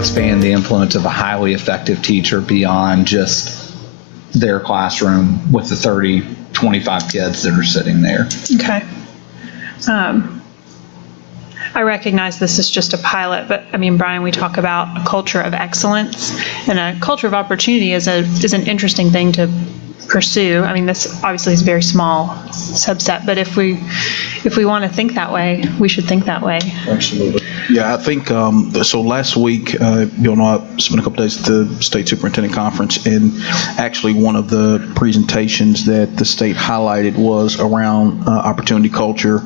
expand the influence of a highly effective teacher beyond just their classroom with the 30, 25 kids that are sitting there. Okay. I recognize this is just a pilot, but I mean, Brian, we talk about a culture of excellence, and a culture of opportunity is an interesting thing to pursue. I mean, this obviously is a very small subset, but if we want to think that way, we should think that way. Absolutely. Yeah, I think, so last week, you'll know I spent a couple days at the State Superintendent Conference, and actually one of the presentations that the state highlighted was around opportunity culture,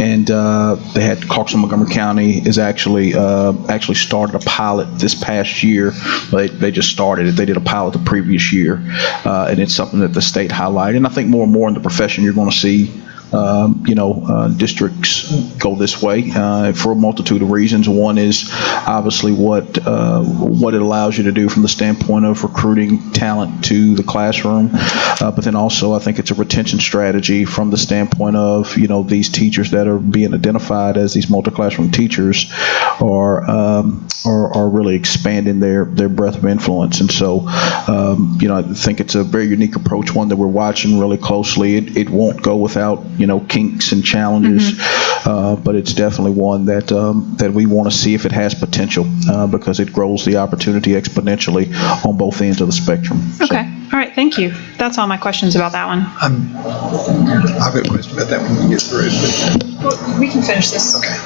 and they had Clarkson Montgomery County is actually started a pilot this past year. They just started it. They did a pilot the previous year, and it's something that the state highlighted. And I think more and more in the profession you're going to see districts go this way for a multitude of reasons. One is obviously what it allows you to do from the standpoint of recruiting talent to the classroom, but then also I think it's a retention strategy from the standpoint of these teachers that are being identified as these multi-classroom teachers are really expanding their breadth of influence. And so I think it's a very unique approach, one that we're watching really closely. It won't go without kinks and challenges, but it's definitely one that we want to see if it has potential, because it grows the opportunity exponentially on both ends of the spectrum. Okay. All right. Thank you. That's all my questions about that one. I've got a question about that when we get through. Well, we can finish this. Okay.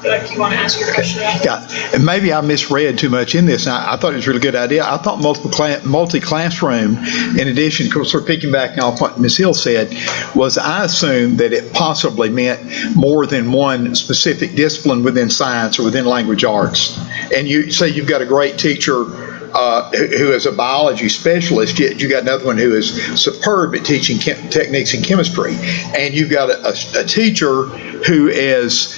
If you want to ask your question. Yeah, and maybe I misread too much in this. And I thought it was a really good idea. I thought multi-classroom, in addition, of course, sort of picking back on what Ms. Hill said, was I assumed that it possibly meant more than one specific discipline within science or within language arts. And you say you've got a great teacher who is a biology specialist, yet you got another one who is superb at teaching techniques in chemistry, and you've got a teacher who is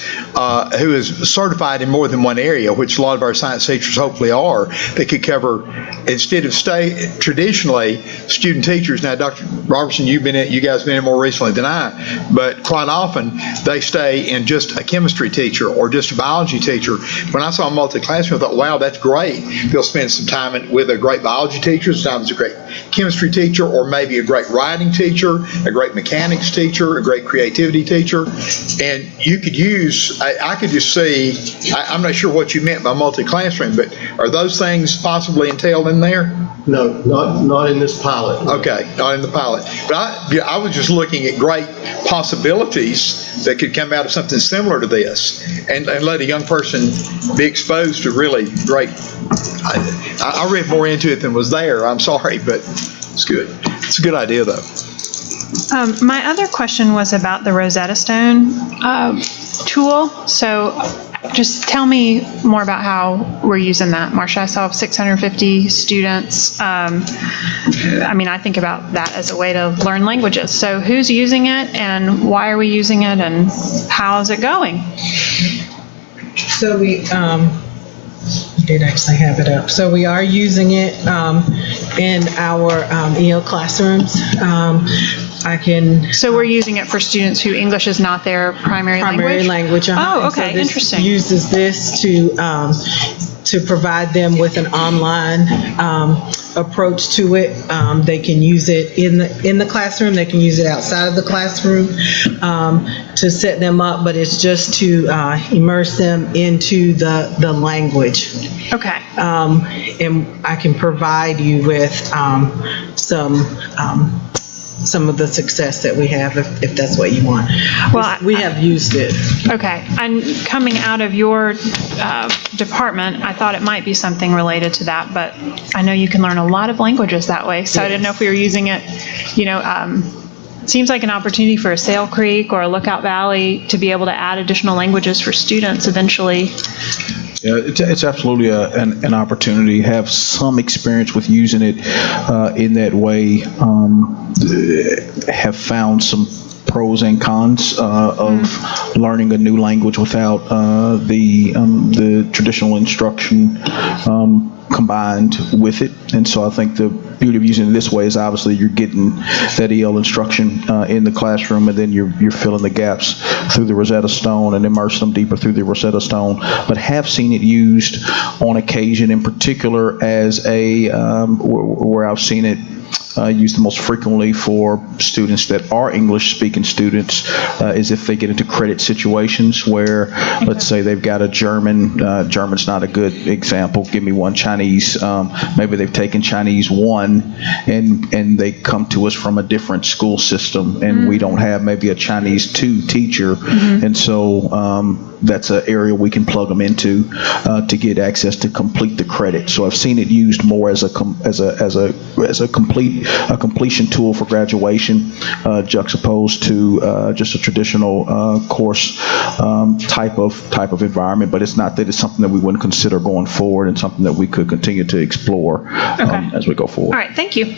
certified in more than one area, which a lot of our science teachers hopefully are. They could cover, instead of traditionally student teachers. Now, Dr. Robertson, you guys have been in more recently than I, but quite often they stay in just a chemistry teacher or just a biology teacher. When I saw a multi-classroom, I thought, wow, that's great. They'll spend some time with a great biology teacher, sometimes a great chemistry teacher, or maybe a great writing teacher, a great mechanics teacher, a great creativity teacher. And you could use, I could just see, I'm not sure what you meant by multi-classroom, but are those things possibly entailed in there? No, not in this pilot. Okay, not in the pilot. But I was just looking at great possibilities that could come out of something similar to this, and let a young person be exposed to really great. I read more into it than was there. I'm sorry, but it's good. It's a good idea, though. My other question was about the Rosetta Stone tool. So just tell me more about how we're using that. Marcia, I saw 650 students. I mean, I think about that as a way to learn languages. So who's using it, and why are we using it, and how is it going? So we did actually have it up. So we are using it in our EO classrooms. So we're using it for students who English is not their primary language? Oh, okay, so interesting. Uses this to provide them with an online approach to it. They can use it in the classroom. They can use it outside of the classroom to set them up, but it's just to immerse them into the language. Okay. And I can provide you with some of the success that we have, if that's what you want. Well, we have used it. Okay. And coming out of your department, I thought it might be something related to that, but I know you can learn a lot of languages that way. So yes. I didn't know if we were using it, it seems like an opportunity for a Sale Creek or a Lookout Valley to be able to add additional languages for students eventually. Yeah, it's absolutely an opportunity. Have some experience with using it in that way. Have found some pros and cons of learning a new language without the traditional instruction combined with it. And so I think the beauty of using it this way is obviously you're getting that EL instruction in the classroom, and then you're filling the gaps through the Rosetta Stone and immersing them deeper through the Rosetta Stone. But have seen it used on occasion, in particular as a where I've seen it used the most frequently for students that are English-speaking students is if they get into credit situations where, let's say they've got a German's not a good example, give me one, Chinese, maybe they've taken Chinese 1 and they come to us from a different school system and we don't have maybe a Chinese 2 teacher, and so that's an area we can plug them into to get access to complete the credit. So I've seen it used more as a completion tool for graduation, juxtaposed to just a traditional course type of environment. But it's not that it's something that we wouldn't consider going forward, and something that we could continue to explore as we go forward. All right, thank you.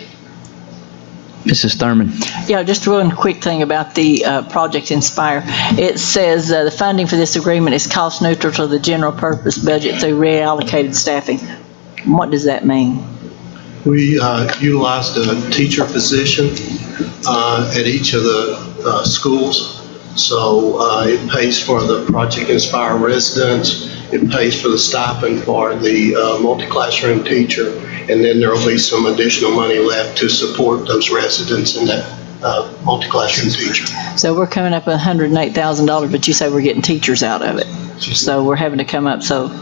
Mrs. Thurman. Yeah, just one quick thing about the Project Inspire. It says the funding for this agreement is cost neutral to the general purpose budget through reallocated staffing. What does that mean? We utilized a teacher position at each of the schools. So it pays for the Project Inspire residents. It pays for the stipend for the multi-classroom teacher. And then there will be some additional money left to support those residents and that multi-classroom teacher. So we're coming up with $108,000, but you say we're getting teachers out of it. So we're having to come up, so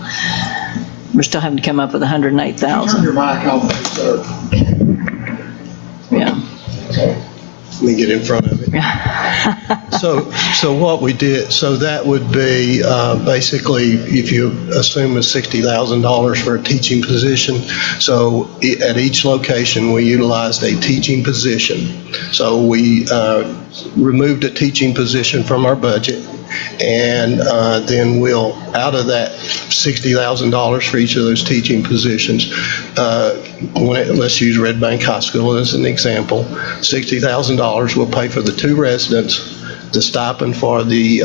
we're still having to come up with $108,000. Turn your mic off, sir. Yeah. Let me get in front of it. So what we did, so that would be basically, if you assume a $60,000 for a teaching position. So at each location, we utilized a teaching position. So we removed a teaching position from our budget, and then we'll, out of that $60,000 for each of those teaching positions, let's use Red Bank High School as an example, $60,000 will pay for the 2 residents, the stipend for the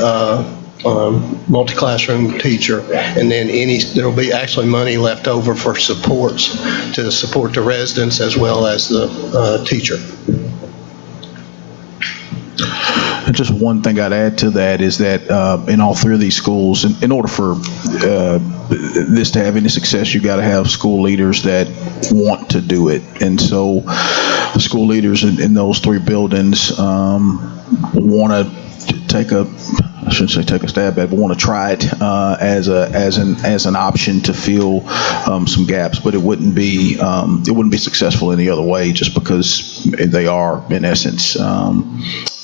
multi-classroom teacher, and then there'll be actually money left over for supports to support the residents as well as the teacher. And just one thing I'd add to that is that in all 3 of these schools, in order for this to have any success, you got to have school leaders that want to do it. And so the school leaders in those 3 buildings want to I shouldn't say take a stab at it, but want to try it as an option to fill some gaps. But it wouldn't be successful any other way, just because they are in essence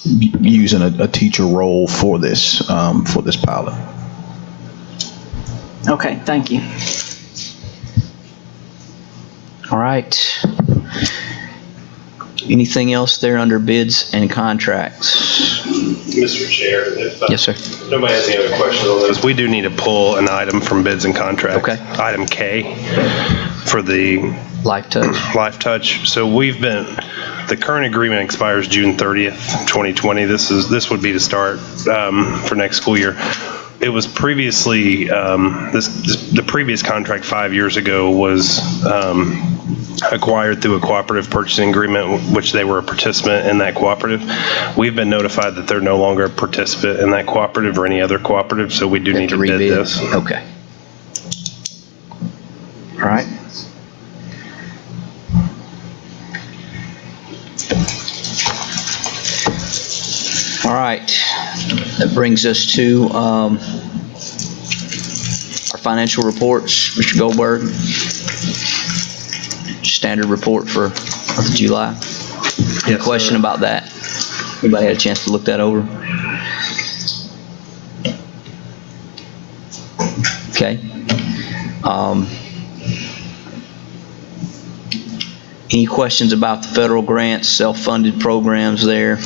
using a teacher role for this pilot. Okay, thank you. All right. Anything else there under bids and contracts? Mr. Chair, if Yes, sir. nobody has any other questions on those, we do need to pull an item from bids and contracts. Okay. Item K for the Life Touch. Life Touch. So the current agreement expires June 30th, 2020. This would be to start for next school year. It was previously, the previous contract 5 years ago was acquired through a cooperative purchasing agreement, which they were a participant in that cooperative. We've been notified that they're no longer a participant in that cooperative or any other cooperative, so we do need to bid this. Okay. All right. All right. That brings us to our financial reports. Mr. Goldberg, standard report for July. Any question about that? Anybody had a chance to look that over? Okay. Any questions about the federal grants, self-funded programs there?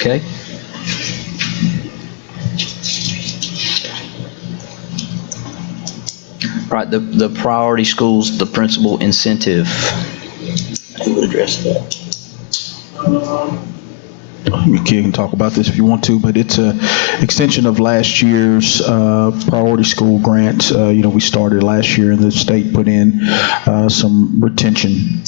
Okay. All right, the priority schools, the principal incentive. Who would address that? You can talk about this if you want to, but it's a extension of last year's priority school grant. We started last year, and the state put in some retention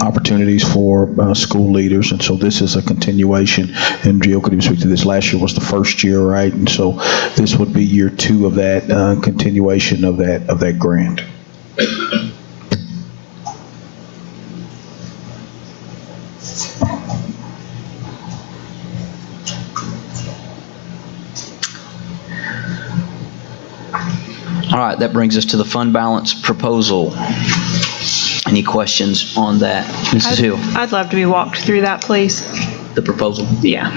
opportunities for school leaders, and so this is a continuation. And Jill could even speak to this. Last year was the first year, right? And so this would be year 2 of that continuation of that grant. All right, that brings us to the fund balance proposal. Any questions on that? Mrs. Hill, I'd love to be walked through that, please. the proposal? Yeah.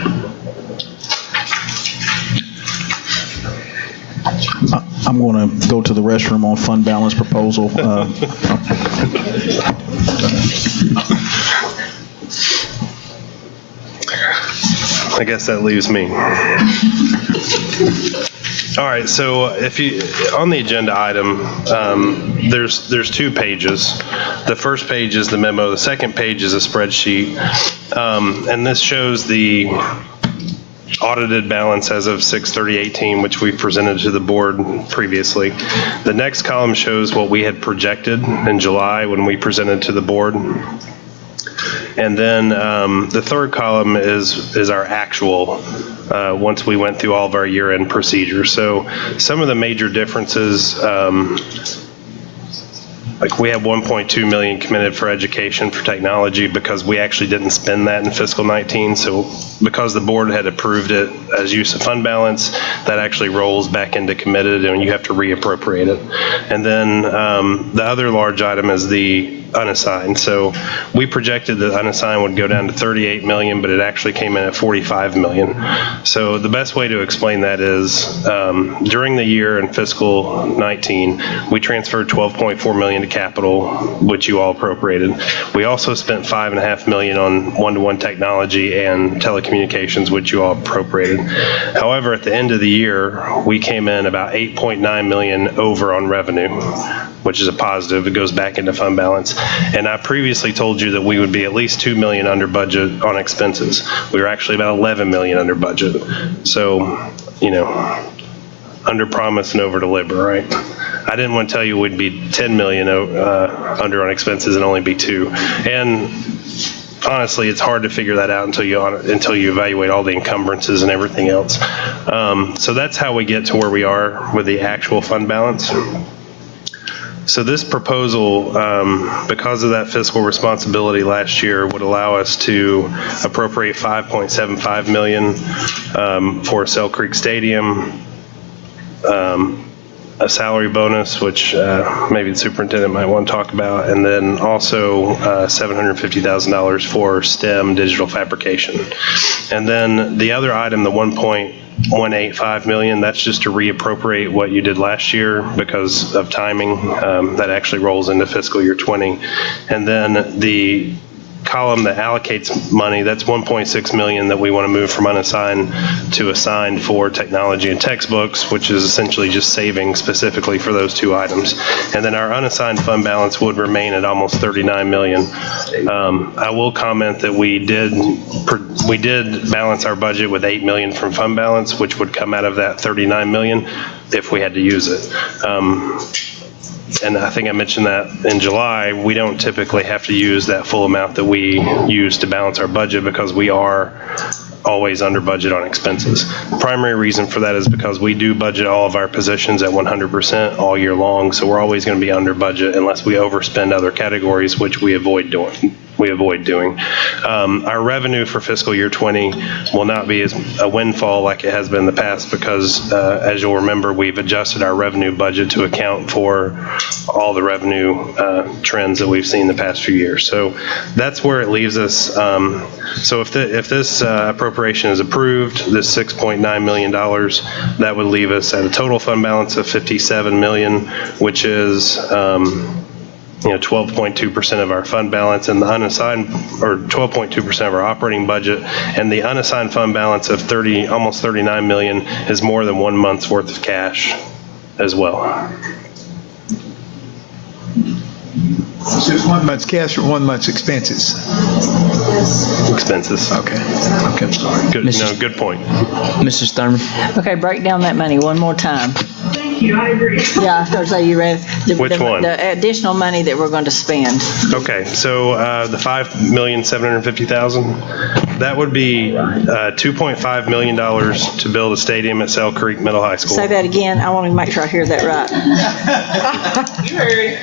I'm going to go to the restroom on fund balance proposal. I guess that leaves me. All right, so if you, on the agenda item, there's 2 pages. The first page is the memo, the second page is a spreadsheet. And this shows the audited balance as of 6/30/18, which we presented to the board previously. The next column shows what we had projected in July when we presented to the board. And then the third column is our actual, once we went through all of our year-end procedures. So some of the major differences, like we have 1.2 million committed for education for technology because we actually didn't spend that in fiscal 19. So because the board had approved it as use of fund balance, that actually rolls back into committed and you have to reappropriate it. And then the other large item is the unassigned. So we projected that unassigned would go down to 38 million, but it actually came in at 45 million. So the best way to explain that is during the year in fiscal 19, we transferred 12.4 million to capital, which you all appropriated. We also spent $5.5 million on one-to-one technology and telecommunications, which you all appropriated. However, at the end of the year, we came in about 8.9 million over on revenue, which is a positive. It goes back into fund balance. And I previously told you that we would be at least 2 million under budget on expenses. We were actually about 11 million under budget. So, under promise and over deliver, right? I didn't want to tell you we'd be 10 million under on expenses and only be 2. And honestly, it's hard to figure that out until you evaluate all the encumbrances and everything else. So that's how we get to where we are with the actual fund balance. So this proposal, because of that fiscal responsibility last year, would allow us to appropriate 5.75 million for Sell Creek Stadium, a salary bonus, which maybe the superintendent might want to talk about, and then also $750,000 for STEM digital fabrication. And then the other item, the 1.185 million, that's just to reappropriate what you did last year because of timing. That actually rolls into fiscal year 20. And then the column that allocates money, that's 1.6 million that we want to move from unassigned to assigned for technology and textbooks, which is essentially just saving specifically for those 2 items. And then our unassigned fund balance would remain at almost 39 million. I will comment that we did balance our budget with 8 million from fund balance, which would come out of that 39 million if we had to use it. And I think I mentioned that in July, we don't typically have to use that full amount that we use to balance our budget because we are always under budget on expenses. The primary reason for that is because we do budget all of our positions at 100% all year long, so we're always going to be under budget unless we overspend other categories, which we avoid doing. Our revenue for fiscal year 20 will not be as a windfall like it has been in the past because, as you'll remember, we've adjusted our revenue budget to account for all the revenue trends that we've seen the past few years. So that's where it leaves us. So if this appropriation is approved, this $6.9 million, that would leave us at a total fund balance of 57 million, which is 12.2% of our fund balance, and the unassigned, or 12.2% of our operating budget, and the unassigned fund balance of almost 39 million is more than 1 month's worth of cash as well. So it's 1 month's cash or 1 month's expenses? Expenses. Okay, I'm sorry. Good, no, good point. Mrs. Thurman? Okay, break down that money one more time. Thank you, I agree. Yeah, I was going to say, you ready? Which one? The additional money that we're going to spend. Okay, so the $5,750,000, that would be $2.5 million to build a stadium at Sail Creek Middle High School. Say that again. I want to make sure I hear that right. You heard.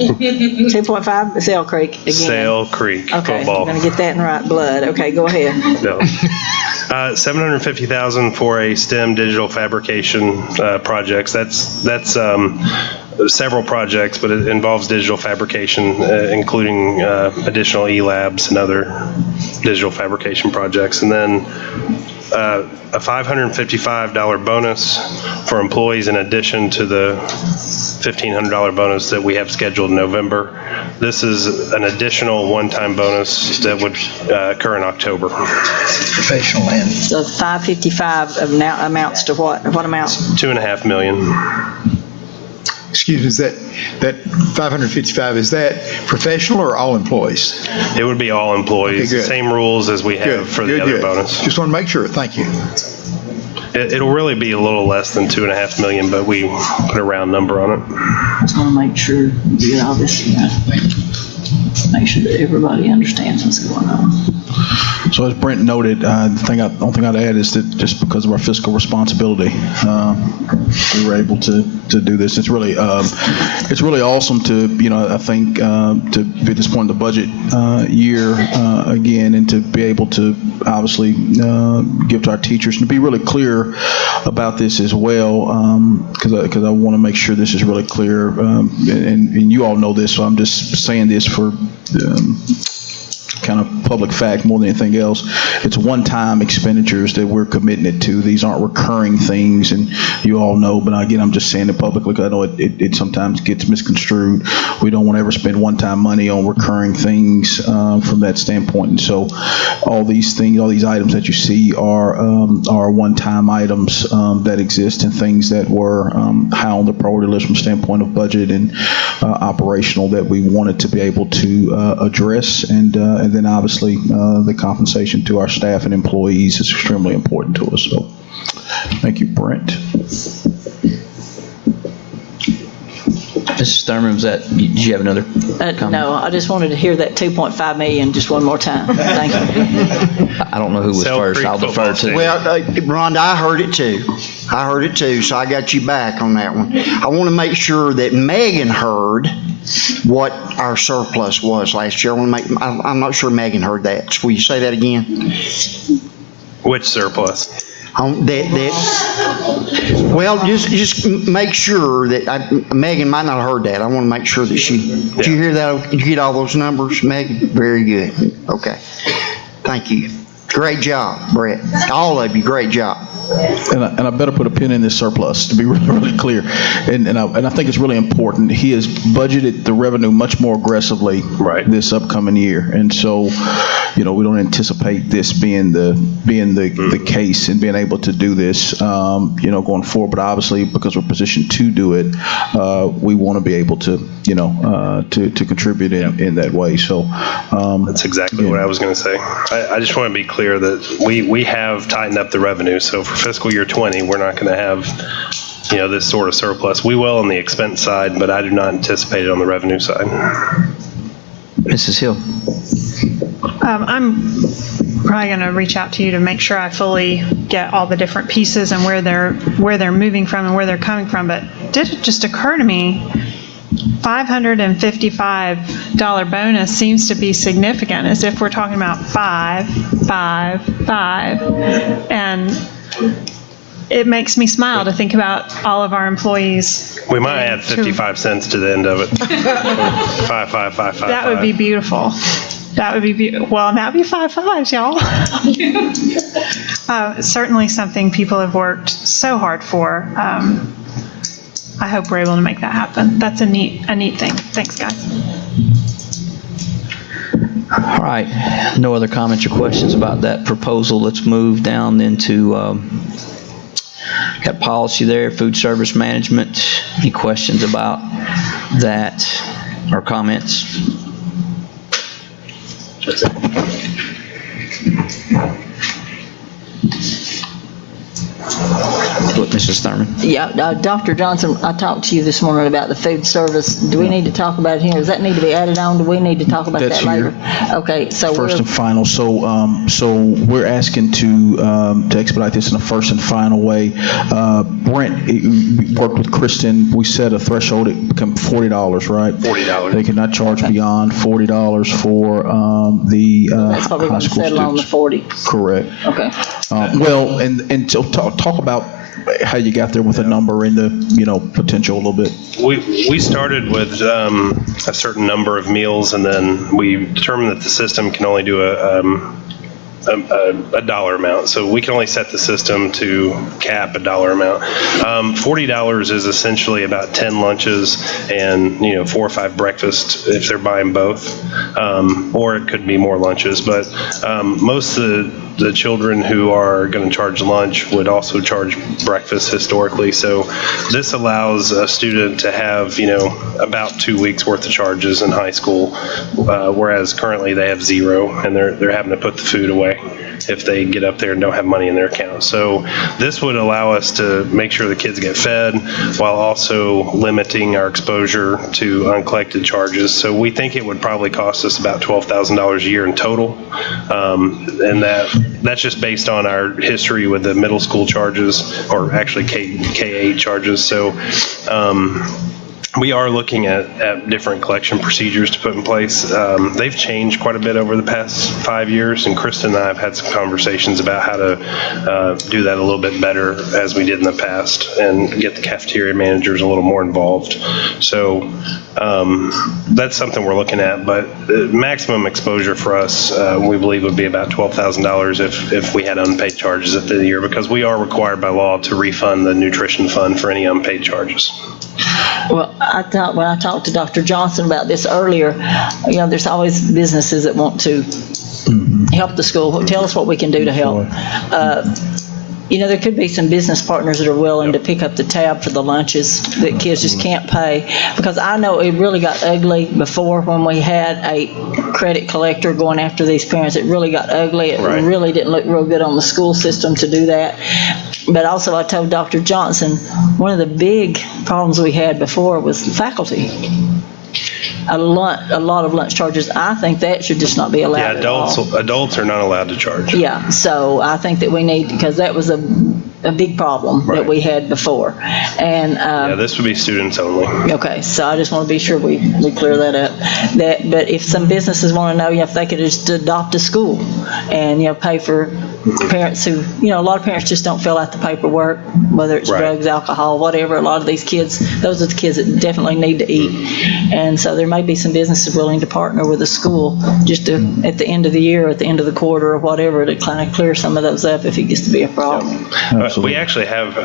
2.5, Sail Creek again. Sail Creek Okay, football. I'm going to get that in the right blood. Okay, go ahead. No. $750,000 for a STEM digital fabrication projects. That's several projects, but it involves digital fabrication, including additional e-labs and other digital fabrication projects. And then a $555 bonus for employees in addition to the $1,500 bonus that we have scheduled in November. This is an additional one-time bonus that would occur in October. Professional land. So 555 now amounts to what? What amount? $2.5 million. Excuse me, is that 555, is that professional or all employees? It would be all employees. Okay, good. Same rules as we have Good, for the good, other good. bonus. Just want to make sure, thank you. It'll really be a little less than $2.5 million, but we put a round number on it. Just want to make sure we get all this, make sure that everybody understands what's going on. So as Brent noted, the only thing I'd add is that just because of our fiscal responsibility, we were able to do this. It's really awesome to, I think, to be at this point in the budget year again, and to be able to obviously give to our teachers and to be really clear about this as well, because I want to make sure this is really clear, and you all know this, so I'm just saying this for kind of public fact more than anything else. It's one-time expenditures that we're committing it to. These aren't recurring things, and you all know, but again, I'm just saying it publicly because I know it sometimes gets misconstrued. We don't want to ever spend one-time money on recurring things from that standpoint. And so all these things, all these items that you see are one-time items that exist and things that were high on the priority list from the standpoint of budget and operational that we wanted to be able to address, and then obviously the compensation to our staff and employees is extremely important to us. So thank you, Brent. Mrs. Thurman, did you have another comment? No, I just wanted to hear that 2.5 million just one more time. Thank you. I don't know who was Sail first. Creek I'll defer football to. Well, Rhonda, I heard it too, so I got you back on that one. I want to make sure that Megan heard what our surplus was last year. I'm not sure Megan heard that. Will you say that again? Which surplus? Well, just make sure that Megan might not have heard that. I want to make sure that she. Did you hear that? Did you get all those numbers, Megan? Very good. Okay. Thank you. Great job, Brett. All of you, great job. And I better put a pin in this surplus to be really, really clear. And I think it's really important. He has budgeted the revenue much more aggressively this upcoming year. And so, we don't anticipate this being the case and being able to do this, going forward. But obviously, because we're positioned to do it, we want to be able to, to contribute in that way. So that's exactly what I was going to say. I just want to be clear that we have tightened up the revenue. So for fiscal year 20, we're not going to have, this sort of surplus. We will on the expense side, but I do not anticipate it on the revenue side. Mrs. Hill. I'm probably going to reach out to you to make sure I fully get all the different pieces and where they're moving from and where they're coming from. But did it just occur to me, $555 bonus seems to be significant, as if we're talking about 5, 5, 5, and it makes me smile to think about all of our employees. We might add 55 cents to the end of it. 5, 5, 5, 5. That would be beautiful. That would be well, that would be 5 5s, y'all. Certainly something people have worked so hard for. I hope we're able to make that happen. That's a neat thing. Thanks, guys. All right, no other comments or questions about that proposal. Let's move down into, got policy there, food service management. Any questions about that or comments? Mrs. Thurman? Yeah, Dr. Johnson, I talked to you this morning about the food service. Do we need to talk about it here? Does that need to be added on? Do we need to talk about That's that later? here. Okay, so First and final. So we're asking to expedite this in a first and final way. Brent, we worked with Kristen. We set a threshold. It become $40, right? $40. They cannot charge beyond $40 for the that's what we're high going to school settle on, the students. 40. Correct. Okay. Well, and so talk about how you got there with a number and the potential a little bit. We started with a certain number of meals, and then we determined that the system can only do a dollar amount. So we can only set the system to cap a dollar amount. $40 is essentially about 10 lunches and 4 or 5 breakfasts if they're buying both, or it could be more lunches. But most of the children who are going to charge lunch would also charge breakfast historically. So this allows a student to have about 2 weeks worth of charges in high school, whereas currently they have 0, and they're having to put the food away if they get up there and don't have money in their account. So this would allow us to make sure the kids get fed while also limiting our exposure to uncollected charges. So we think it would probably cost us about $12,000 a year in total. And that's just based on our history with the middle school charges, or actually K-8 charges. So we are looking at different collection procedures to put in place. They've changed quite a bit over the past 5 years, and Kristen and I have had some conversations about how to do that a little bit better as we did in the past and get the cafeteria managers a little more involved. So that's something we're looking at, but the maximum exposure for us, we believe, would be about $12,000 if we had unpaid charges at the end of the year, because we are required by law to refund the nutrition fund for any unpaid charges. Well, when I talked to Dr. Johnson about this earlier, there's always businesses that want to help the school. Tell us what we can do to help. There could be some business partners that are willing to pick up the tab for the lunches that kids just can't pay. Because I know it really got ugly before when we had a credit collector going after these parents. It really got ugly. It really didn't look real good on the school system to do that. But also I told Dr. Johnson, one of the big problems we had before was the faculty. A lot of lunch charges. I think that should just not be allowed. Yeah, adults are not allowed to charge. Yeah, so I think that we need, because that was a big problem that we had before. And this would be students only. Okay, so I just want to be sure we clear that up. But if some businesses want to know, if they could just adopt a school and pay for parents who, a lot of parents just don't fill out the paperwork, whether it's drugs, alcohol, whatever. A lot of these kids, those are the kids that definitely need to eat. And so there may be some businesses willing to partner with a school just to, at the end of the year, at the end of the quarter or whatever, to kind of clear some of those up if it gets to be a problem. We actually have,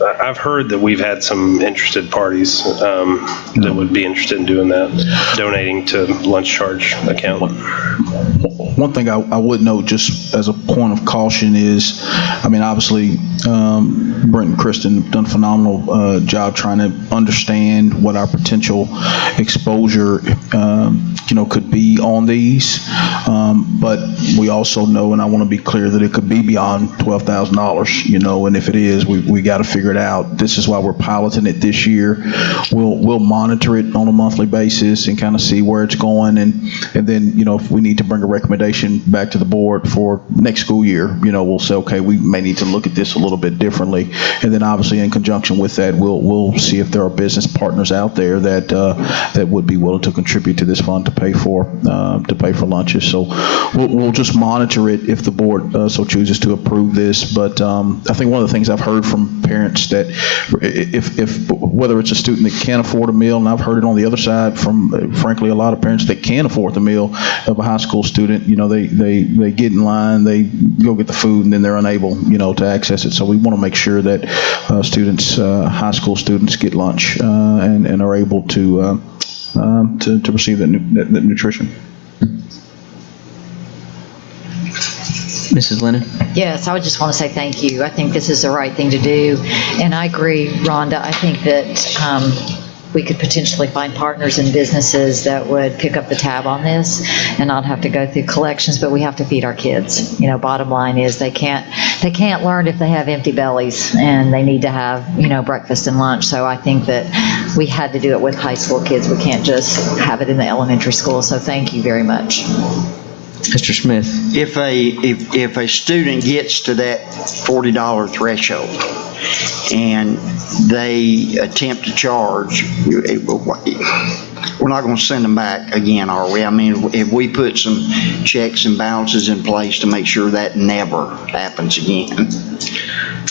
I've heard that we've had some interested parties that would be interested in doing that, donating to lunch charge account. One thing I would note, just as a point of caution, is, obviously, Brent and Kristen have done a phenomenal job trying to understand what our potential exposure, could be on these. But we also know, and I want to be clear, that it could be beyond $12,000, and if it is, we got to figure it out. This is why we're piloting it this year. We'll monitor it on a monthly basis and kind of see where it's going, and then, if we need to bring a recommendation back to the board for next school year, we'll say, okay, we may need to look at this a little bit differently. And then obviously in conjunction with that, we'll see if there are business partners out there that would be willing to contribute to this fund pay for lunches. So we'll just monitor it if the board so chooses to approve this. But I think one of the things I've heard from parents that if whether it's a student that can't afford a meal, and I've heard it on the other side from frankly a lot of parents that can't afford the meal of a high school student, they get in line, they go get the food, and then they're unable to access it. So we want to make sure that students, high school students, get lunch and are able to receive that nutrition. Mrs. Lennon? Yes, I would just want to say thank you. I think this is the right thing to do. And I agree, Rhonda, I think that we could potentially find partners in businesses that would pick up the tab on this and not have to go through collections, but we have to feed our kids. Bottom line is they can't learn if they have empty bellies, and they need to have, breakfast and lunch. So I think that we had to do it with high school kids. We can't just have it in the elementary school. So thank you very much. Mr. Smith? If a student gets to that $40 threshold and they attempt to charge, we're not going to send them back again, are we? I mean, if we put some checks and balances in place to make sure that never happens again.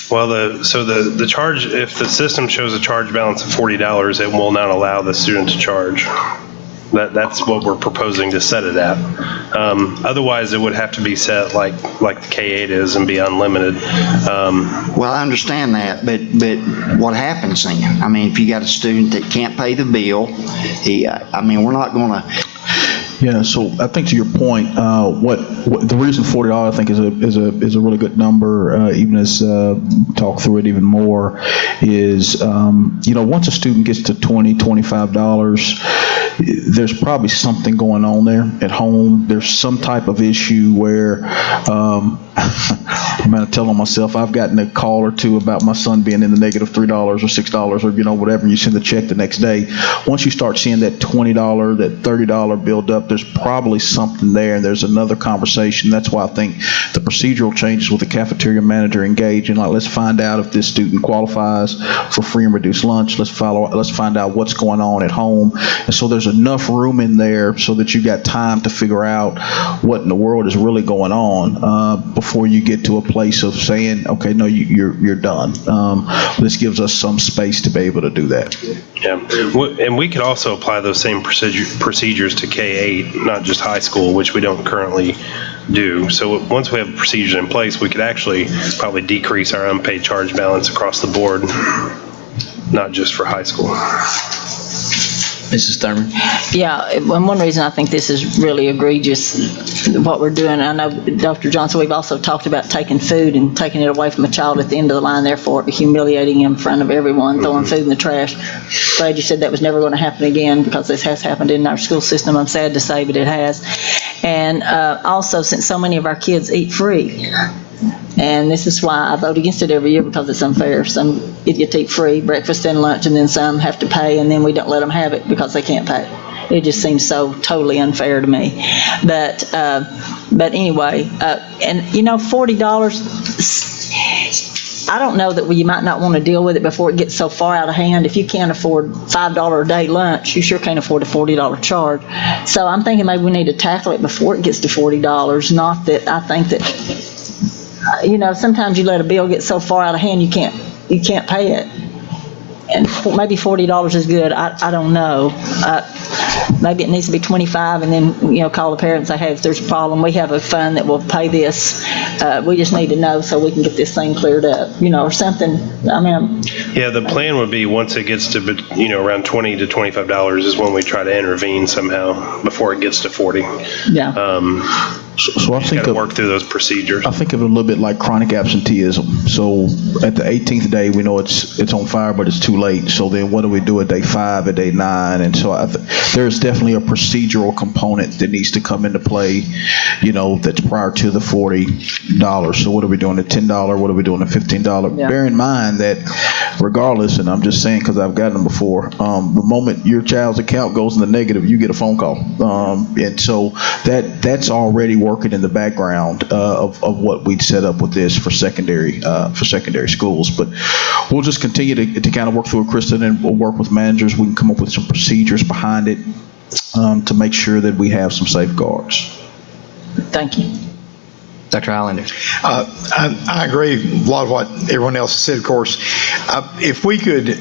Well, the charge, if the system shows a charge balance of $40, it will not allow the student to charge. That's what we're proposing to set it at. Otherwise, it would have to be set like the K-8 is and be unlimited. Well, I understand that, but what happens then? I mean, if you got a student that can't pay the bill, we're not going to. Yeah, so I think to your point, what the reason $40 I think is a really good number, even as talk through it even more, is once a student gets to $20, $25, there's probably something going on there at home. There's some type of issue where I'm telling myself I've gotten a call or two about my son being in the negative $3 or $6 or whatever. You send the check the next day. Once you start seeing that $20, that $30 build up, there's probably something there, and there's another conversation. That's why I think the procedural changes with the cafeteria manager engaging, like, let's find out if this student qualifies for free and reduced lunch. Let's find out what's going on at home. And so there's enough room in there so that you got time to figure out what in the world is really going on before you get to a place of saying, okay, no, you're done. This gives us some space to be able to do that. Yeah, and we could also apply those same procedures to K-8, not just high school, which we don't currently do. So once we have procedures in place, we could actually probably decrease our unpaid charge balance across the board, not just for high school. Mrs. Thurman? Yeah, and one reason I think this is really egregious, what we're doing, I know, Dr. Johnson, we've also talked about taking food and taking it away from a child at the end of the line, therefore humiliating him in front of everyone, throwing food in the trash. Glad you said that was never going to happen again, because this has happened in our school system. I'm sad to say, but it has. And also, since so many of our kids eat free, and this is why I vote against it every year, because it's unfair. Some idiots eat free breakfast and lunch, and then some have to pay, and then we don't let them have it because they can't pay. It just seems so totally unfair to me. But anyway, and $40, I don't know that you might not want to deal with it before it gets so far out of hand. If you can't afford $5 a day lunch, you sure can't afford a $40 charge. So I'm thinking maybe we need to tackle it before it gets to $40. Not that I think that, sometimes you let a bill get so far out of hand you can't pay it. And maybe $40 is good. I don't know. Maybe it needs to be $25, and then call the parents and say, hey, if there's a problem, we have a fund that will pay this. We just need to know so we can get this thing cleared up, or something. Yeah, the plan would be once it gets to around $20 to $25 is when we try to intervene somehow before it gets to 40. Yeah. So I think work through those procedures. I think of it a little bit like chronic absenteeism. So at the 18th day, we know it's on fire, but it's too late. So then what do we do at day 5, at day 9? And so there's definitely a procedural component that needs to come into play, that's prior to the $40. So what are we doing at $10? What are we doing at $15? Yeah. Bear in mind that regardless, and I'm just saying because I've gotten them before, the moment your child's account goes in the negative, you get a phone call. And so that's already working in the background of what we'd set up with this for secondary schools. But we'll just continue to kind of work through it, Kristen, and we'll work with managers. We can come up with some procedures behind it. to make sure that we have some safeguards. Thank you. Dr. Highlander. I agree with a lot of what everyone else has said, of course. If we could,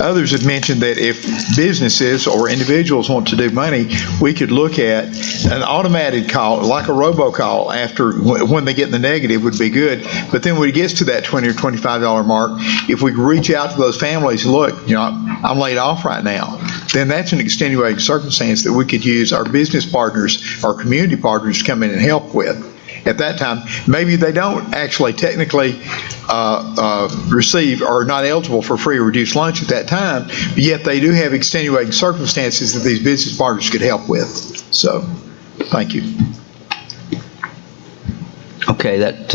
others have mentioned that if businesses or individuals want to do money, we could look at an automated call, like a robocall, after when they get in the negative would be good. But then when it gets to that $20 or $25 mark, if we could reach out to those families, look, I'm laid off right now, then that's an extenuating circumstance that we could use our business partners, our community partners to come in and help with. At that time, maybe they don't actually technically receive or are not eligible for free or reduced lunch at that time, but yet they do have extenuating circumstances that these business partners could help with. So, thank you. Okay, that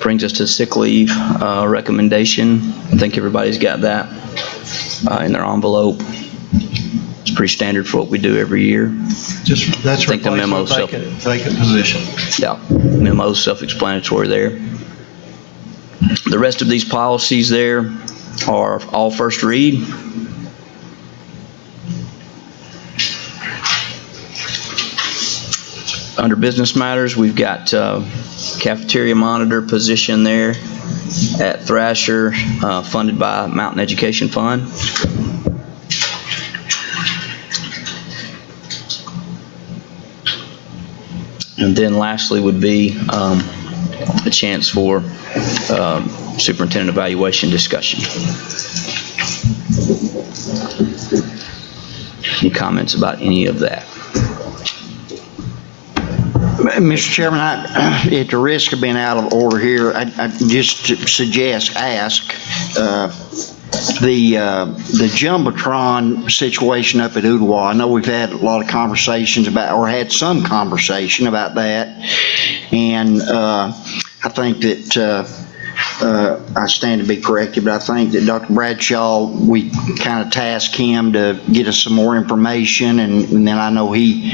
brings us to sick leave recommendation. I think everybody's got that in their envelope. It's pretty standard for what we do every year. That's I think the memo vacant position. Yeah, memo's self-explanatory there. The rest of these policies there are all first read. Under business matters, we've got cafeteria monitor position there at Thrasher, funded by Mountain Education Fund. And then lastly would be a chance for superintendent evaluation discussion. Any comments about any of that? Mr. Chairman, at the risk of being out of order here, I just ask the Jumbotron situation up at Ooltewah. I know we've had a lot of conversations about, or had some conversation about that, and I think that I stand to be corrected, but I think that Dr. Bradshaw, we kind of tasked him to get us some more information, and then I know he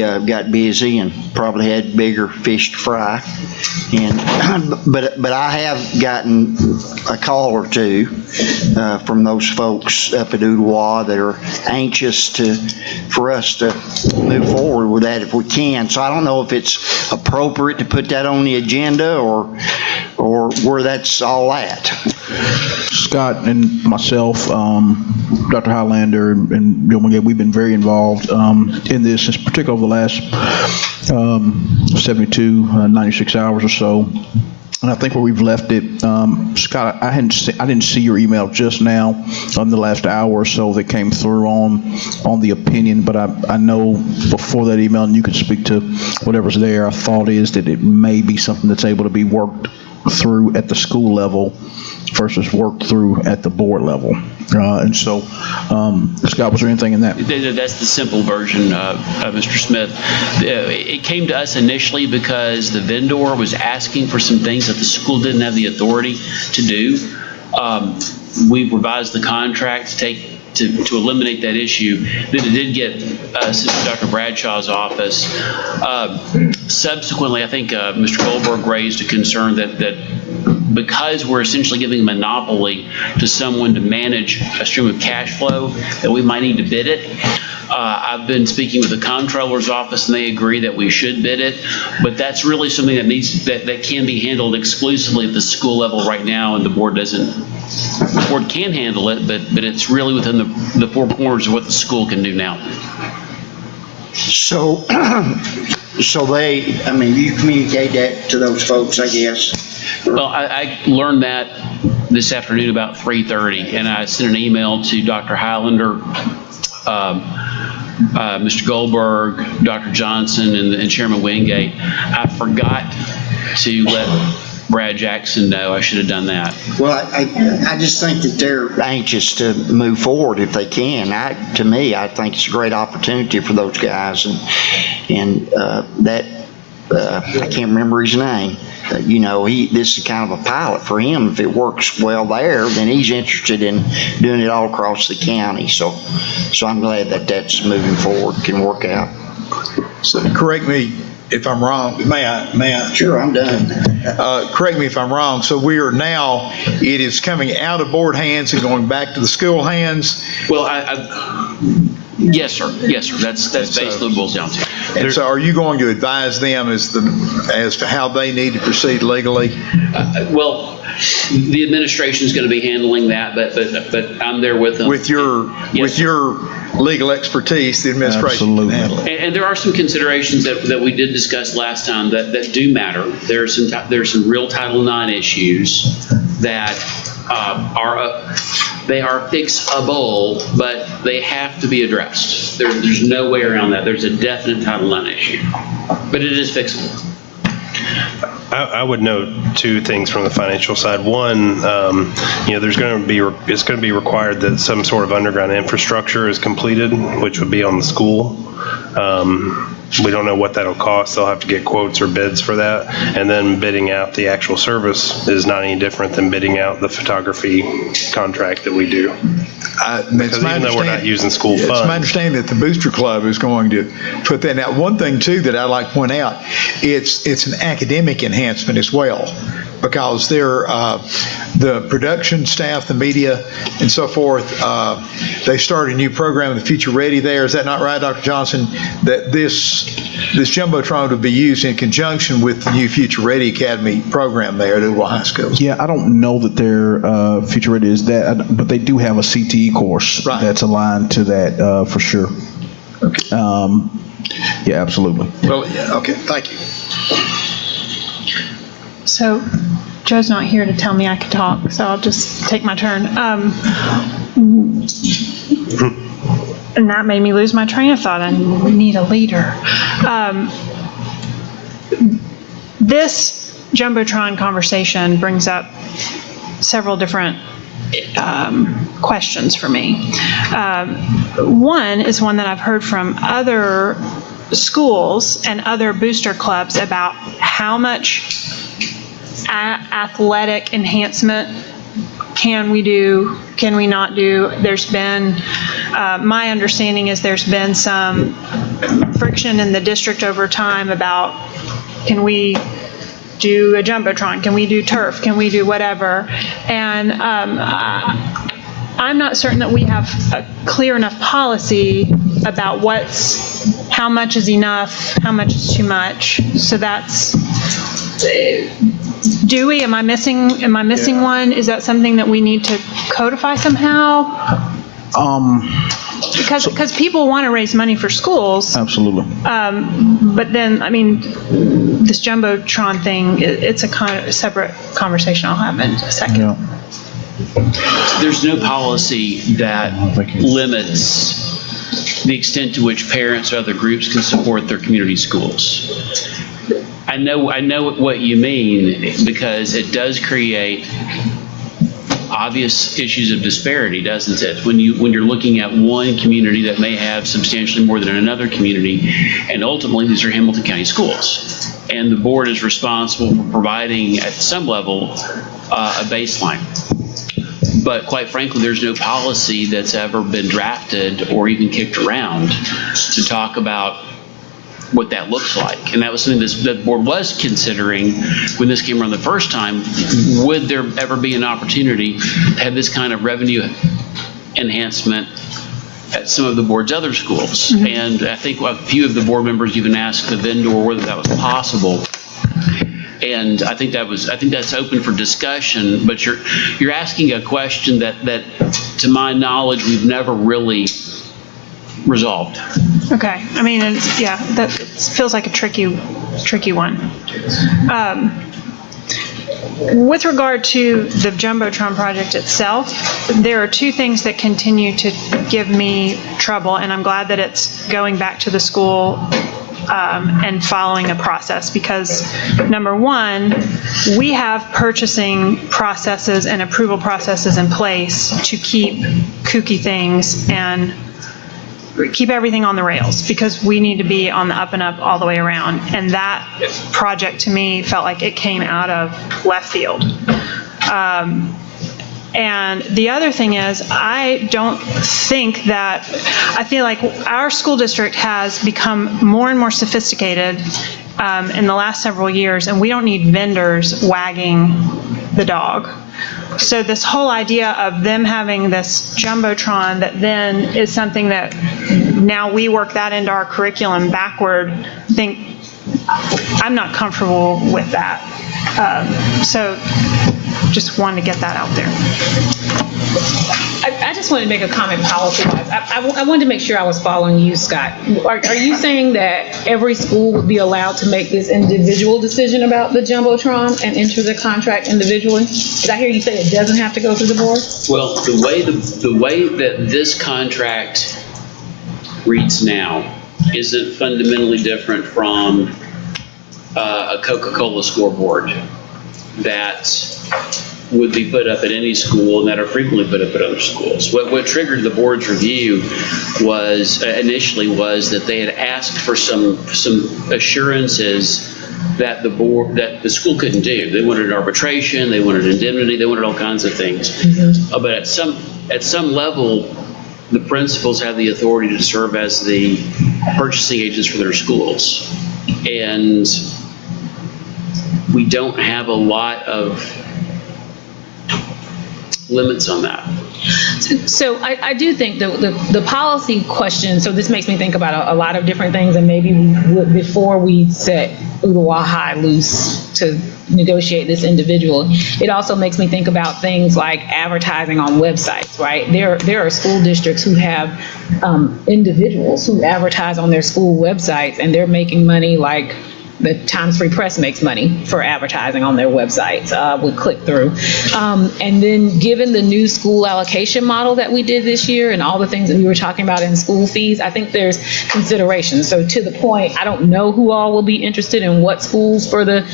got busy and probably had bigger fish to fry. And but I have gotten a call or two from those folks up at Ooltewah that are anxious for us to move forward with that if we can. So I don't know if it's appropriate to put that on the agenda or where that's all at. Scott and myself, Dr. Highlander and Joe McGee, we've been very involved in this, particularly over the last 96 hours or so. And I think where we've left it, Scott, I didn't see your email just now on the last hour or so that came through on the opinion, but I know before that email, and you could speak to whatever's there, our thought is that it may be something that's able to be worked through at the school level versus worked through at the board level. And so, Scott, was there anything in that? That's the simple version, Mr. Smith. It came to us initially because the vendor was asking for some things that the school didn't have the authority to do. We revised the contract to eliminate that issue. Then it did get sent to Dr. Bradshaw's office. Subsequently, I think Mr. Goldberg raised a concern that because we're essentially giving a monopoly to someone to manage a stream of cash flow, that we might need to bid it. I've been speaking with the comptroller's office, and they agree that we should bid it. But that's really something that can be handled exclusively at the school level right now, and the board doesn't. The board can handle it, but it's really within the four corners of what the school can do now. So you communicate that to those folks, I guess. Well, I learned that this afternoon about 3:30, and I sent an email to Dr. Highlander, Mr. Goldberg, Dr. Johnson, and Chairman Wingate. I forgot to let Brad Jackson know. I should have done that. Well, I just think that they're anxious to move forward if they can. To me, I think it's a great opportunity for those guys, and that I can't remember his name. This is kind of a pilot for him. If it works well there, then he's interested in doing it all across the county. So I'm glad that that's moving forward, can work out. So correct me if I'm wrong, may I? Sure, I'm done. Correct me if I'm wrong. So we are now, it is coming out of board hands and going back to the school hands. Well, yes, sir. Yes, sir. That's basically what it boils down to. And so are you going to advise them as to how they need to proceed legally? Well, the administration is going to be handling that, but I'm there with them. With your legal expertise, the administration can handle it. And there are some considerations that we did discuss last time that do matter. There's some real Title IX issues that they are fixable, but they have to be addressed. There's no way around that. There's a definite Title IX issue, but it is fixable. I would note two things from the financial side. One, it's going to be required that some sort of underground infrastructure is completed, which would be on the school. We don't know what that'll cost. They'll have to get quotes or bids for that. And then bidding out the actual service is not any different than bidding out the photography contract that we do. Because even though we're not using school funds. It's my understanding that the Booster Club is going to put that out. One thing, too, that I'd like to point out, it's an academic enhancement as well, because they're, the production staff, the media, and so forth, they started a new program, the Future Ready there. Is that not right, Dr. Johnson? That this Jumbotron would be used in conjunction with the new Future Ready Academy program there at Ooltewah High School. Yeah, I don't know that their Future Ready is that, but they do have a CTE course that's aligned to that for sure. Okay. Yeah, absolutely. Well, yeah, okay, thank you. So Joe's not here to tell me I could talk, so I'll just take my turn. And that made me lose my train of thought. I need a leader. This Jumbotron conversation brings up several different questions for me. One is one that I've heard from other schools and other booster clubs about how much athletic enhancement can we do, can we not do. There's been, my understanding is there's been some friction in the district over time about, can we do a Jumbotron, can we do turf, can we do whatever, and I'm not certain that we have a clear enough policy about how much is enough, how much is too much. So that's, do we, am I missing one? Is that something that we need to codify somehow? Because people want to raise money for schools. Absolutely. But then, I mean, this Jumbotron thing, it's a kind of separate conversation I'll have in a second. Yeah. There's no policy that limits the extent to which parents or other groups can support their community schools. I know what you mean, because it does create obvious issues of disparity, doesn't it? When you're looking at one community that may have substantially more than another community, and ultimately these are Hamilton County schools, and the board is responsible for providing at some level a baseline. But quite frankly, there's no policy that's ever been drafted or even kicked around to talk about what that looks like. And that was something the board was considering when this came around the first time. Would there ever be an opportunity to have this kind of revenue enhancement at some of the board's other schools? Mm-hmm. And I think a few of the board members even asked the vendor whether that was possible. And I think that's open for discussion, but you're asking a question that to my knowledge we've never really resolved. Okay. I mean, that feels like a tricky one. With regard to the Jumbotron project itself, there are two things that continue to give me trouble, and I'm glad that it's going back to the school and following a process, because number one, we have purchasing processes and approval processes in place to keep kooky things and keep everything on the rails, because we need to be on the up and up all the way around. And that project to me felt like it came out of left field. And the other thing is, I feel like our school district has become more and more sophisticated in the last several years, and we don't need vendors wagging the dog. So this whole idea of them having this Jumbotron that then is something that now we work that into our curriculum backward, I'm not comfortable with that. So just wanted to get that out there. I just wanted to make a comment policy-wise. I wanted to make sure I was following you, Scott. Are you saying that every school would be allowed to make this individual decision about the Jumbotron and enter the contract individually? Did I hear you say it doesn't have to go through the board? Well, the way that this contract reads now isn't fundamentally different from a Coca-Cola scoreboard that would be put up at any school and that are frequently put up at other schools. What triggered the board's review was initially that they had asked for some assurances that the school couldn't do. They wanted arbitration, they wanted indemnity, they wanted all kinds of things. Mm-hmm. But at some level, the principals have the authority to serve as the purchasing agents for their schools. And we don't have a lot of limits on that. So I do think the policy question, so this makes me think about a lot of different things, and maybe we would, before we set Udawa High loose to negotiate this individual, it also makes me think about things like advertising on websites, right? There are school districts who have individuals who advertise on their school websites, and they're making money like the Times Free Press makes money for advertising on their websites with click-through. And then given the new school allocation model that we did this year and all the things that we were talking about in school fees, I think there's consideration. So to the point, I don't know who all will be interested in what schools for the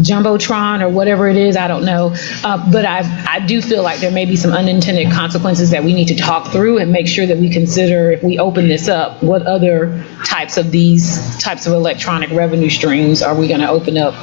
Jumbotron or whatever it is, I don't know. But I do feel like there may be some unintended consequences that we need to talk through and make sure that we consider, if we open this up, what other types of electronic revenue streams are we going to open up,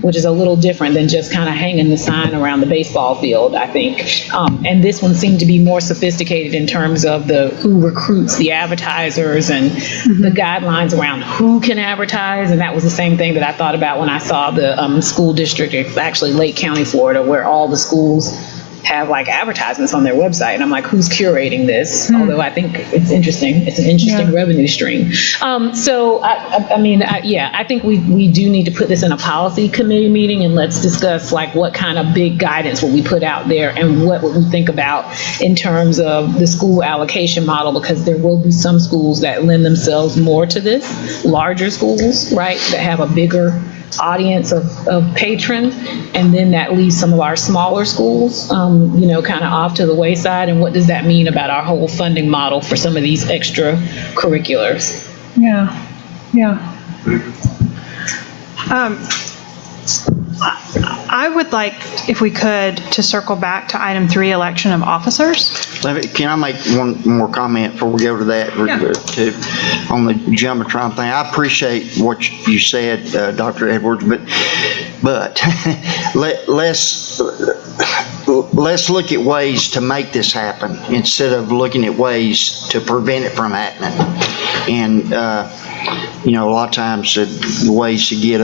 which is a little different than just kind of hanging the sign around the baseball field, I think. And this one seemed to be more sophisticated in terms of who recruits the advertisers and the guidelines around who can advertise. And that was the same thing that I thought about when I saw the school district, actually Lake County, Florida, where all the schools have like advertisements on their website. And I'm like, who's curating this? Although I think it's interesting. It's an interesting revenue stream. So I think we do need to put this in a policy committee meeting, and let's discuss like what kind of big guidance will we put out there and what would we think about in terms of the school allocation model, because there will be some schools that lend themselves more to this, larger schools, right, that have a bigger audience of patrons, and then that leaves some of our smaller schools, kind of off to the wayside. And what does that mean about our whole funding model for some of these extracurriculars? Yeah. I would like, if we could, to circle back to item 3, election of officers. Can I make one more comment before we go to that? Yeah. On the Jumbotron thing, I appreciate what you said, Dr. Edwards, but let's look at ways to make this happen instead of looking at ways to prevent it from happening. And a lot of times the ways to get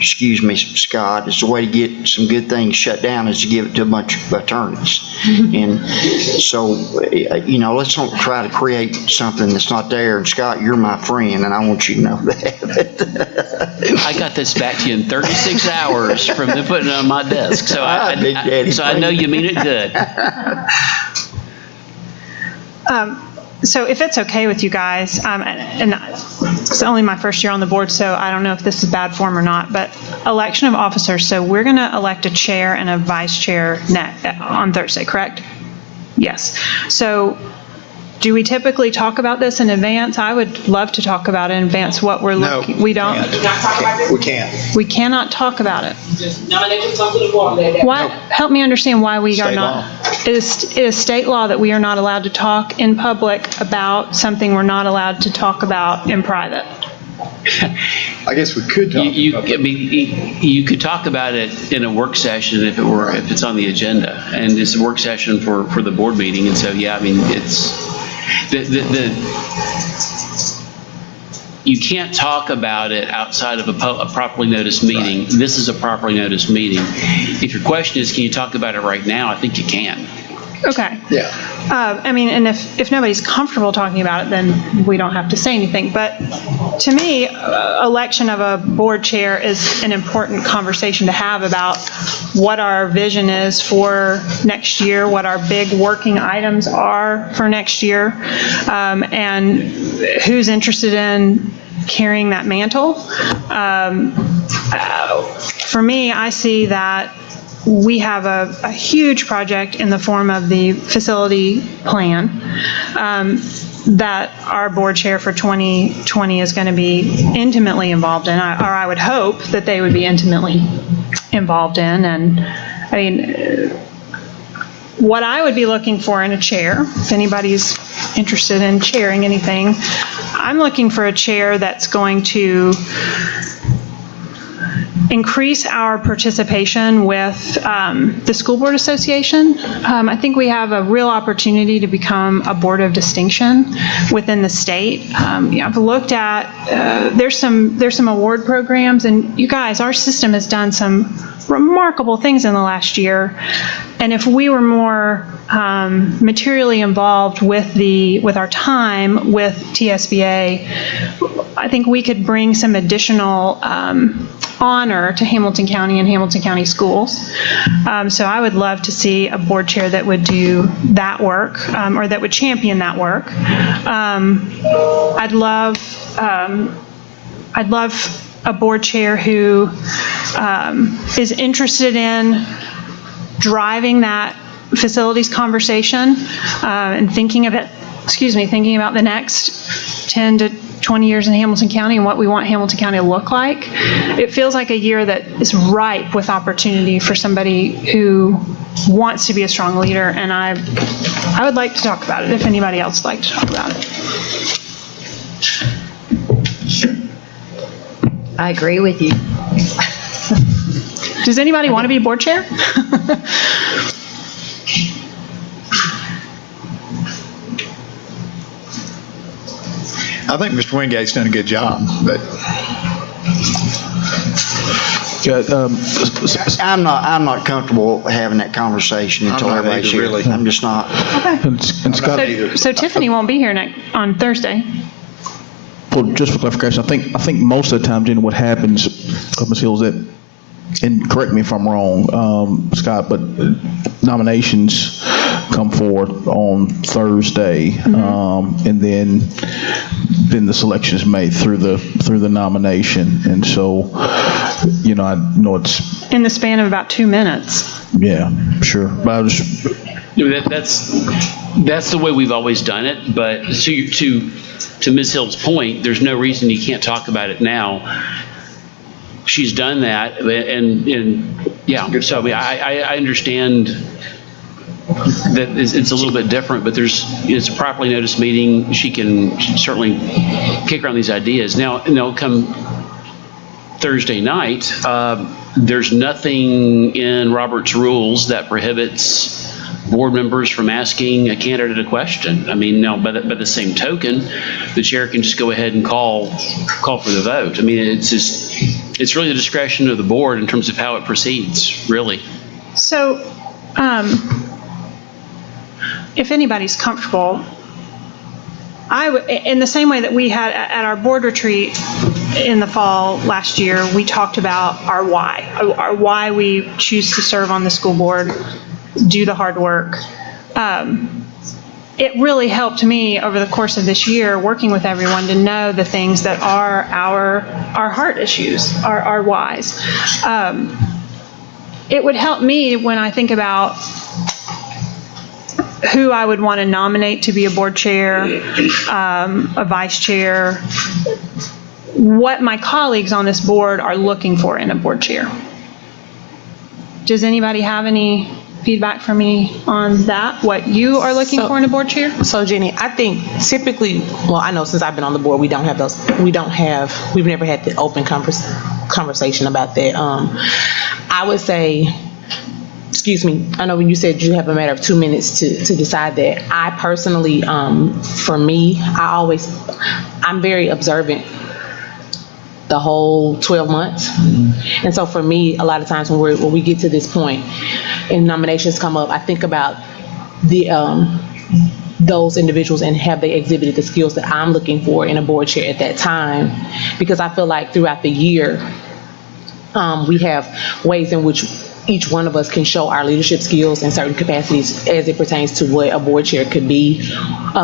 excuse me, Scott, it's the way to get some good things shut down is to give it to a bunch of attorneys. And so, let's don't try to create something that's not there. And Scott, you're my friend, and I want you to know that. I got this back to you in 36 hours from them putting it on my desk. So I know you mean it good. So if it's okay with you guys, and it's only my first year on the board, so I don't know if this is bad form or not, but election of officers, so we're going to elect a chair and a vice chair on Thursday, correct? Yes. So do we typically talk about this in advance? I would love to talk about it in advance, what we're looking. We don't? We can't. We cannot talk about it. Just nominate something to form that. Why? Help me understand why we are not. Law. It is state law that we are not allowed to talk in public about something we're not allowed to talk about in private. I guess we could talk. You could talk about it in a work session if it's on the agenda, and it's a work session for the board meeting. And so, it's you can't talk about it outside of a properly noticed meeting. Right. This is a properly noticed meeting. If your question is, can you talk about it right now? I think you can. Okay. Yeah. I mean, and if nobody's comfortable talking about it, then we don't have to say anything. But to me, election of a board chair is an important conversation to have about what our vision is for next year, what our big working items are for next year, and who's interested in carrying that mantle. For me, I see that we have a huge project in the form of the facility plan that our board chair for 2020 is going to be intimately involved in, or I would hope that they would be intimately involved in. And I mean, what I would be looking for in a chair, if anybody's interested in chairing anything, I'm looking for a chair that's going to increase our participation with the School Board Association. I think we have a real opportunity to become a board of distinction within the state. I've looked at, there's some award programs, and you guys, our system has done some remarkable things in the last year. And if we were more materially involved with our time with TSBA, I think we could bring some additional honor to Hamilton County and Hamilton County schools. So I would love to see a board chair that would do that work, or that would champion that work. I'd love a board chair who is interested in driving that facilities conversation and thinking about the next 10 to 20 years in Hamilton County and what we want Hamilton County to look like. It feels like a year that is ripe with opportunity for somebody who wants to be a strong leader, and I would like to talk about it if anybody else would like to talk about it. I agree with you. Does anybody want to be board chair? I think Mr. Wingate's done a good job, but. I'm not comfortable having that conversation until everybody's here. Really. I'm just not. Okay. And Scott, So Tiffany won't be here on Thursday. well, just for clarification, I think most of the time, Jenny, what happens, Ms. Hill, is that, and correct me if I'm wrong, Scott, but nominations come forth on Thursday, and then the selection is made through the nomination, and so, I know it's In the span of about 2 minutes. yeah, sure, but I was just. That's the way we've always done it, but to Ms. Hill's point, there's no reason you can't talk about it now. She's done that, and yeah, so I mean, I understand that it's a little bit different, but it's a properly noticed meeting. She can certainly kick around these ideas. Now come Thursday night, there's nothing in Robert's rules that prohibits board members from asking a candidate a question. I mean, now by the same token, the chair can just go ahead and call for the vote. I mean, it's really the discretion of the board in terms of how it proceeds, really. So, if anybody's comfortable, in the same way that we had at our board retreat in the fall last year, we talked about our why we choose to serve on the school board, do the hard work. It really helped me over the course of this year working with everyone to know the things that are our heart issues, our whys. It would help me when I think about who I would want to nominate to be a board chair, a vice chair, what my colleagues on this board are looking for in a board chair. Does anybody have any feedback for me on that, what you are looking for in a board chair? So Jenny, I think typically, well, I know since I've been on the board, we've never had the open conversation about that. I would say, excuse me, I know when you said you have a matter of 2 minutes to decide that. I personally, for me, I'm very observant the whole 12 months. And so for me, a lot of times when we get to this point and nominations come up, I think about those individuals and have they exhibited the skills that I'm looking for in a board chair at that time. Because I feel like throughout the year, we have ways in which each one of us can show our leadership skills in certain capacities as it pertains to what a board chair could be,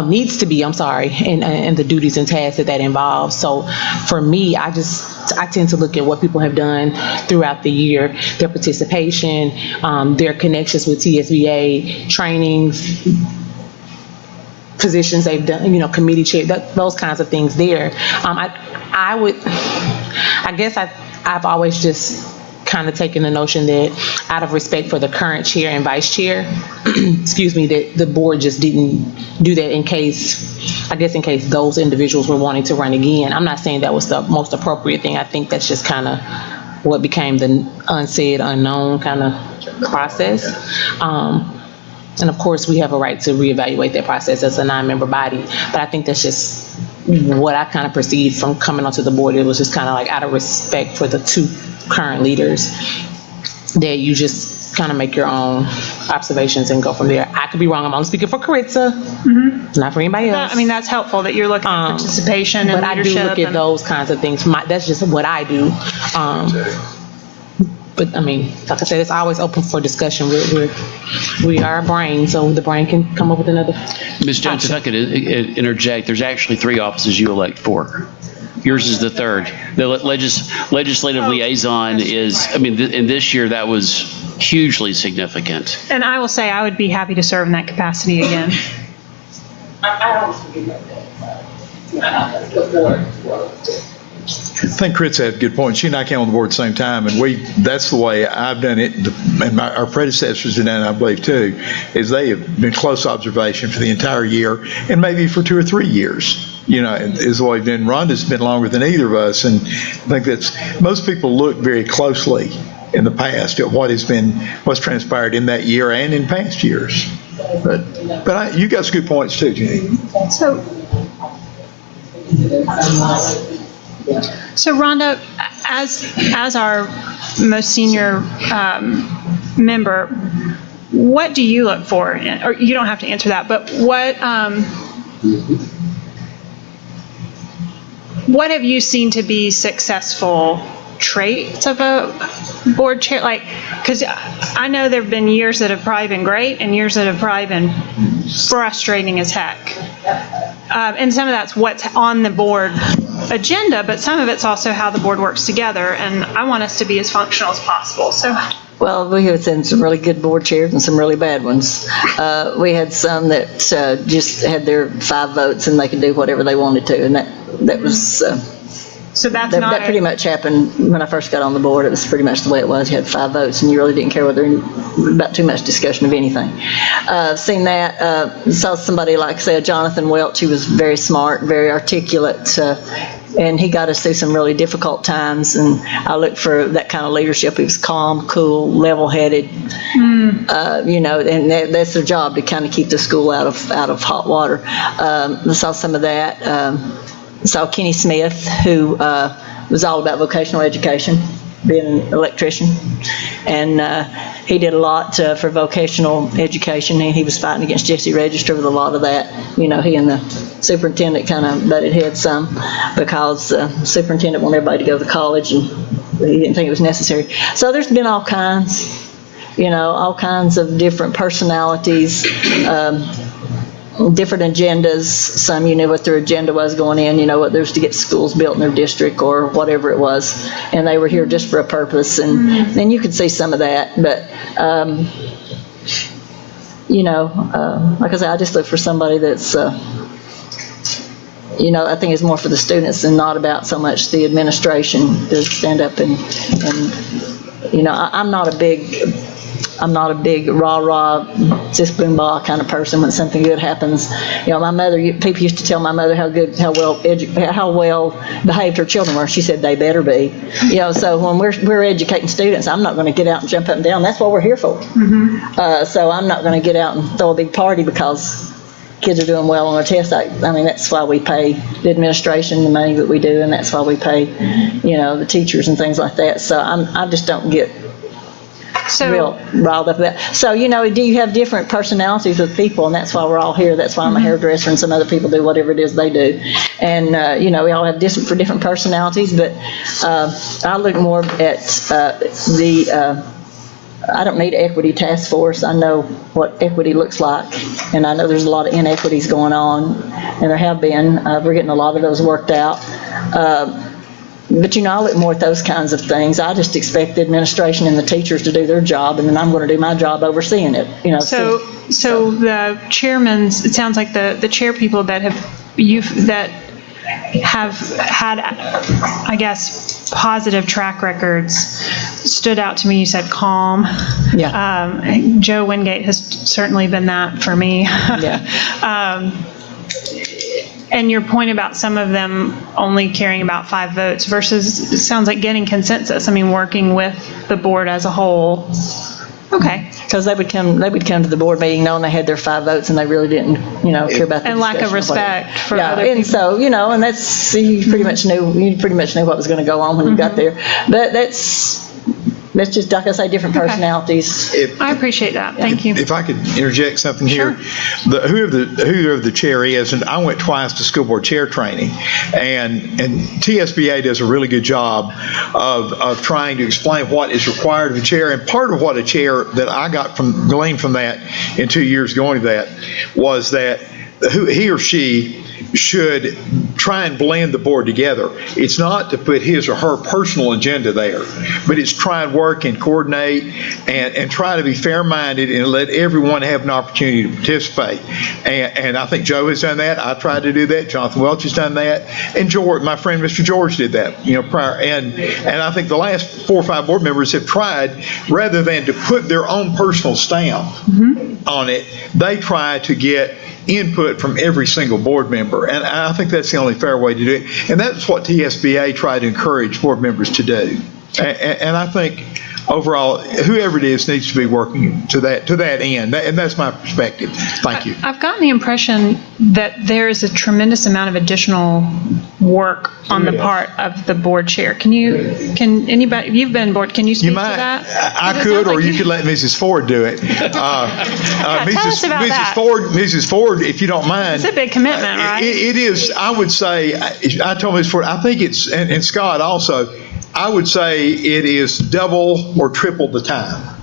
needs to be, and the duties and tasks that involves. So for me, I tend to look at what people have done throughout the year, their participation, their connections with TSBA, trainings, positions they've done, committee chair, those kinds of things there. I've always just kind of taken the notion that out of respect for the current chair and vice chair, that the board just didn't do that in case those individuals were wanting to run again. I'm not saying that was the most appropriate thing. I think that's just kind of what became the unsaid, unknown kind of process. And of course, we have a right to reevaluate that process as a non-member body. But I think that's just what I kind of perceived from coming onto the board. It was just kind of like out of respect for the two current leaders that you just kind of make your own observations and go from there. I could be wrong. I'm only speaking for Caritza, not for anybody else. That's helpful that you're looking at participation and leadership. But I do look at those kinds of things. That's just what I do. But like I said, it's always open for discussion. We are a brain, so the brain can come up with another. Ms. Jones, if I could interject, there's actually 3 offices you elect for. Yours is the 3rd. The legislative liaison is, in this year, that was hugely significant. And I will say I would be happy to serve in that capacity again. I think Chris had a good point. She and I came on the board at the same time, and that's the way I've done it, and our predecessors did that, I believe, too, is they have been close observation for the entire year, and maybe for 2 or 3 years, is the way we've been. Rhonda's been longer than either of us, and I think most people look very closely in the past at what's transpired in that year and in past years. But you got some good points, too, Jenny. So Rhonda, as our most senior member, what do you look for? Or you don't have to answer that, but what have you seen to be successful traits of a board chair? Because I know there have been years that have probably been great and years that have probably been frustrating as heck. And some of that's what's on the board agenda, but some of it's also how the board works together, and I want us to be as functional as possible. Well, we have seen some really good board chairs and some really bad ones. We had some that just had their 5 votes and they could do whatever they wanted to, and that was... So that pretty much happened when I first got on the board. It was pretty much the way it was. You had 5 votes, and you really didn't care about too much discussion of anything. Seen that. Saw somebody like, say, Jonathan Welch. He was very smart, very articulate, and he got us through some really difficult times. And I looked for that kind of leadership. He was calm, cool, level-headed. And that's their job, to kind of keep the school out of hot water. I saw some of that. Saw Kenny Smith, who was all about vocational education, being an electrician, and he did a lot for vocational education, and he was fighting against Jesse Register with a lot of that. He and the superintendent kind of butted heads some, because the superintendent wanted everybody to go to college, and he didn't think it was necessary. So there's been all kinds of different personalities, different agendas. Some knew what their agenda was going in, whether it was to get schools built in their district or whatever it was, and they were here just for a purpose, and then you could see some of that. But like I said, I just look for somebody that's I think is more for the students and not about so much the administration, to stand up and I'm not a big rah-rah, sis-boom-bah kind of person when something good happens. My mother, people used to tell my mother how well behaved her children were. She said they better be. So when we're educating students, I'm not going to get out and jump up and down. That's what we're here for. So I'm not going to get out and throw a big party because kids are doing well on a test, I mean, that's why we pay the administration the money that we do, and that's why we pay, the teachers and things like that. So I just don't get real riled up about that. So, do you have different personalities with people, and that's why we're all here. That's why I'm a hairdresser, and some other people do whatever it is they do. And, we all have different personalities, but I look more at I don't need an equity task force. I know what equity looks like, and I know there's a lot of inequities going on, and there have been. We're getting a lot of those worked out. But, I look more at those kinds of things. I just expect the administration and the teachers to do their job, and then I'm going to do my job overseeing it, So the chairmans, it sounds like the chair people that have had, I guess, positive track records stood out to me. You said calm. Yeah. Joe Wingate has certainly been that for me. Yeah. And your point about some of them only caring about 5 votes versus, it sounds like getting consensus. I mean, working with the board as a whole. Okay. Because they would come to the board meeting knowing they had their 5 votes, and they really didn't, care about the And lack of discussion respect for other and people. so, and that's, you pretty much knew what was going to go on when you got there. But that's just, like I say, different personalities. I appreciate that. Thank you. If I could interject something here, whoever the chair is, and I went twice to school board chair training, and TSBA does a really good job of trying to explain what is required of a chair. And part of what a chair that I gleaned from that in 2 years going to that was that he or she should try and blend the board together. It's not to put his or her personal agenda there, but it's try and work and coordinate and try to be fair-minded and let everyone have an opportunity to participate. And I think Joe has done that. I tried to do that. Jonathan Welch has done that. And George, my friend Mr. George, did that, prior. And I think the last 4 or 5 board members have tried, rather than to put their own personal stamp on it, they try to get input from every single board member. And I think that's the only fair way to do it. And that's what TSBA tried to encourage board members to do. And I think overall, whoever it is needs to be working to that end. And that's my perspective. Thank you. I've gotten the impression that there is a tremendous amount of additional work on the part of the board chair. Can anybody, you've been board, can you speak to that? I could, or you could let Mrs. Ford do it. Tell us about that. Mrs. Ford, if you don't mind. It's a big commitment, right? It is. I would say, I told Mrs. Ford, I think it's, and Scott also, I would say it is double or triple the time.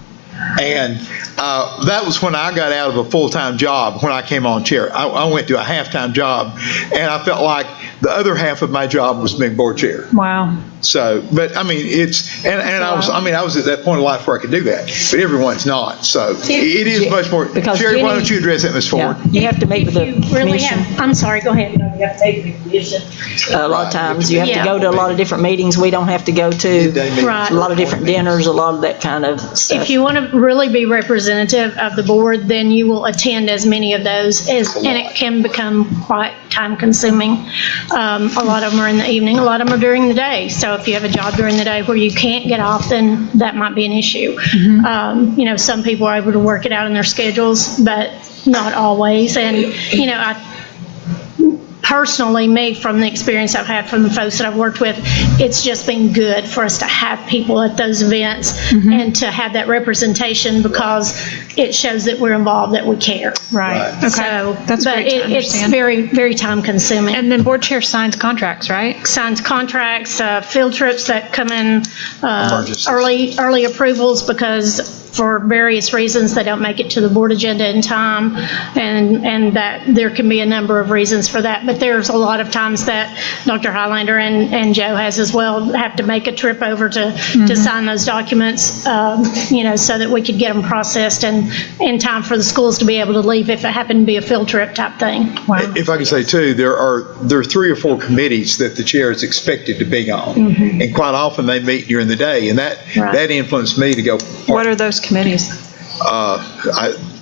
And that was when I got out of a full-time job when I came on chair. I went to a half-time job, and I felt like the other half of my job was being board chair. Wow. So, but I mean, it's, and I was at that point in life where I could do that, but everyone's not. So it is much more. Because Sherry, Jenny, why don't you address that, Ms. Ford? Yeah, you have to meet with the commission. I'm sorry, go ahead. You have to take the commission. A lot of times you have to go to a lot of different meetings we don't have to go to. Right. A lot of different dinners, a lot of that kind of stuff. If you want to really be representative of the board, then you will attend as many of those and it can become quite time consuming. A lot of them are in the evening, a lot of them are during the day. So if you have a job during the day where you can't get off, then that might be an issue. Some people are able to work it out in their schedules, but not always. And, I personally, me, from the experience I've had from the folks that I've worked with, it's just been good for us to have people at those events and to have that representation, because it shows that we're involved, that we care. Right. Okay. So, that's but great to it's understand. very, very time consuming. And then board chair signs contracts, right? Signs contracts, field trips that come in, Emergencies. early approvals because for various reasons they don't make it to the board agenda in time, and that there can be a number of reasons for that. But there's a lot of times that Dr. Highlander and Joe has as well have to make a trip over to sign those documents, so that we could get them processed and in time for the schools to be able to leave if it happened to be a field trip type thing. Wow. If I could say too, there are 3 or 4 committees that the chair is expected to be on, and quite often they meet during the day, and that influenced me to go. What are those committees?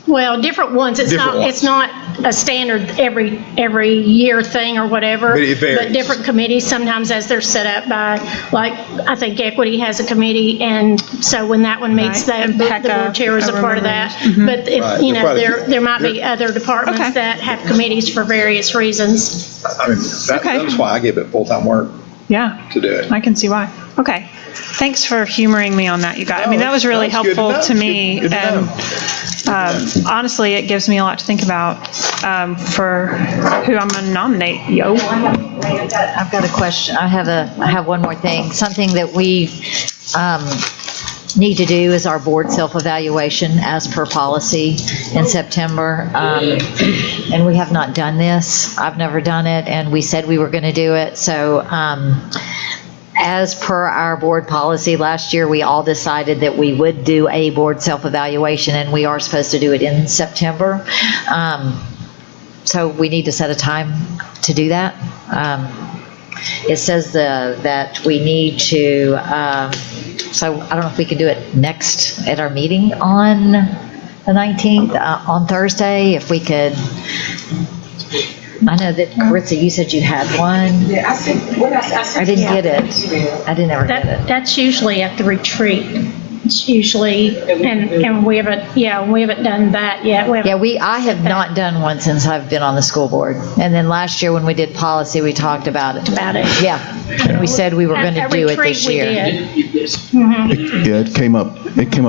Well, different ones. It's Different not, ones. it's not a standard every year thing or whatever. But it varies. But different committees, sometimes as they're set up by, like, I think Equity has a committee, and so when that one meets, Right. And the PECA, board chair is a I part of remember that. those. Mhm. But if, Right. you There's know, quite a few. there might be There- other departments Okay. that have committees for various reasons. I mean, Okay. that's why I give it full-time work Yeah, to do it. I can see why. Okay. Thanks for humoring me on that, you guys. I mean, that was really That's good to helpful know. to me. Good to know. And honestly, it gives me a lot to think about for who I'm going to nominate, yo. I've got a question. I have one more thing. Something that we need to do is our board self-evaluation as per policy in September. And we have not done this. I've never done it, and we said we were going to do it. So as per our board policy last year, we all decided that we would do a board self-evaluation, and we are supposed to do it in September. So we need to set a time to do that. It says that we need to, so I don't know if we can do it next at our meeting on the 19th, on Thursday, if we could. I know that, Caritza, you said you had one. Yeah, I think, I didn't get it. I didn't ever get it. That's usually at the retreat. It's usually, and we haven't done that yet. I have not done one since I've been on the school board. And then last year when we did policy, we talked about it. Yeah. And we said we were going to do it this year. Yeah, it came up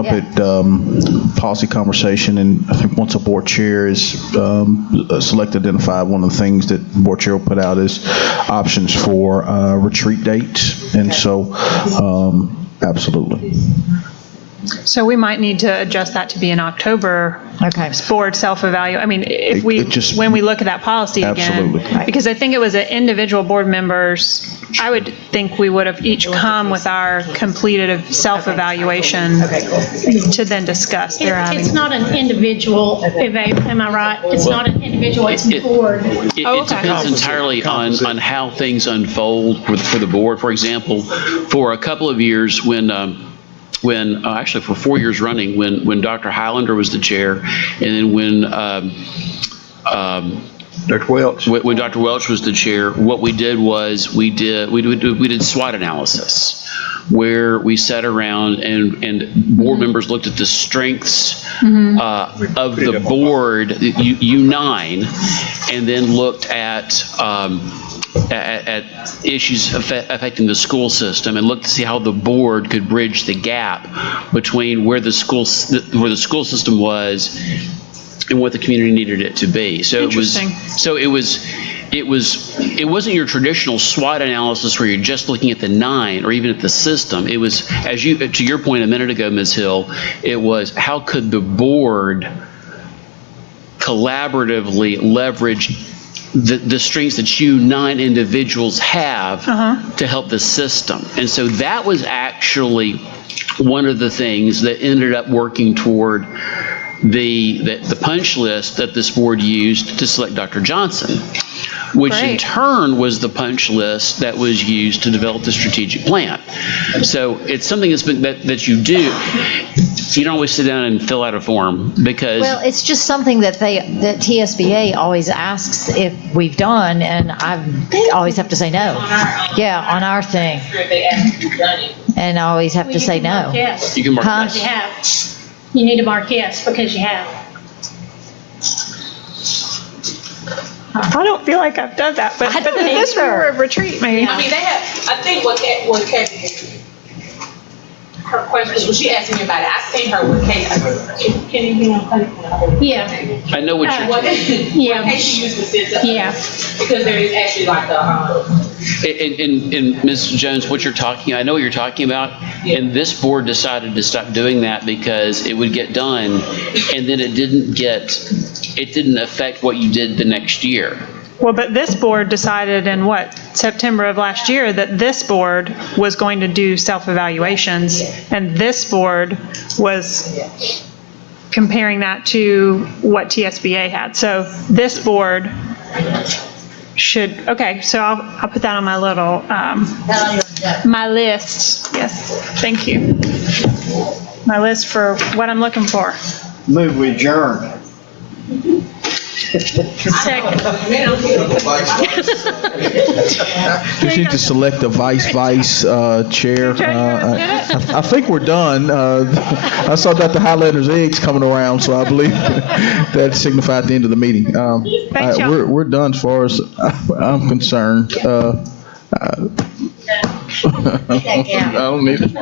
at policy conversation, and I think once a board chair is selected, identified, one of the things that board chair will put out is options for retreat dates. And so, absolutely. So we might need to adjust that to be in October. Okay. Board self-evaluate. I mean, if we, when we look at that policy again. Absolutely. Because I think it was individual board members, I would think we would have each come with our completed self-evaluation to then discuss. It's not an individual, am I right? It's not an individual, it's board. It depends entirely on how things unfold for the board. For example, for a couple of years actually for 4 years running, when Dr. Highlander was the chair, and then when Dr. Welch. When Dr. Welch was the chair, what we did was we did SWOT analysis, where we sat around and board members looked at the strengths of the board, U9, and then looked at issues affecting the school system, and looked to see how the board could bridge the gap between where the school system was and what the community needed it to be. So it wasn't your traditional SWOT analysis where you're just looking at the 9 or even at the system. It was, to your point a minute ago, Ms. Hill, it was how could the board collaboratively leverage the strengths that you 9 individuals have to help the system. And so that was actually one of the things that ended up working toward the punch list that this board used to select Dr. Johnson, which in turn was the punch list that was used to develop the strategic plan. So it's something that you do. You don't always sit down and fill out a form because... Well, it's just something that TSBA always asks if we've done, and I always have to say no. Yeah, on our thing. And I always have to say no. Yes. You can mark Because you have. You need to mark yes because you have. I don't feel like I've done that, but this for a retreat, maybe. I mean, they have, I think what Kathy, her question, was she asking me about it? I seen her with Casey. Can you be on? Yeah. I know what you're... What Casey used to sit up. Yeah. Because there is actually like a, And Ms. Jones, what you're talking, I know what you're talking about, and this board decided to stop doing that because it would get done, and then it didn't affect what you did the next year. Well, but this board decided in September of last year, that this board was going to do self-evaluations, and this board was comparing that to what TSBA had. So this board should, so I'll put that on my little, my list. Yes, thank you. My list for what I'm looking for. Move we adjourn. Second. Just need to select the vice chair. I think we're done. I saw Dr. Highlander's eggs coming around, so I believe that signified the end of the meeting. Thanks, y'all. We're done as far as I'm concerned. I don't need it.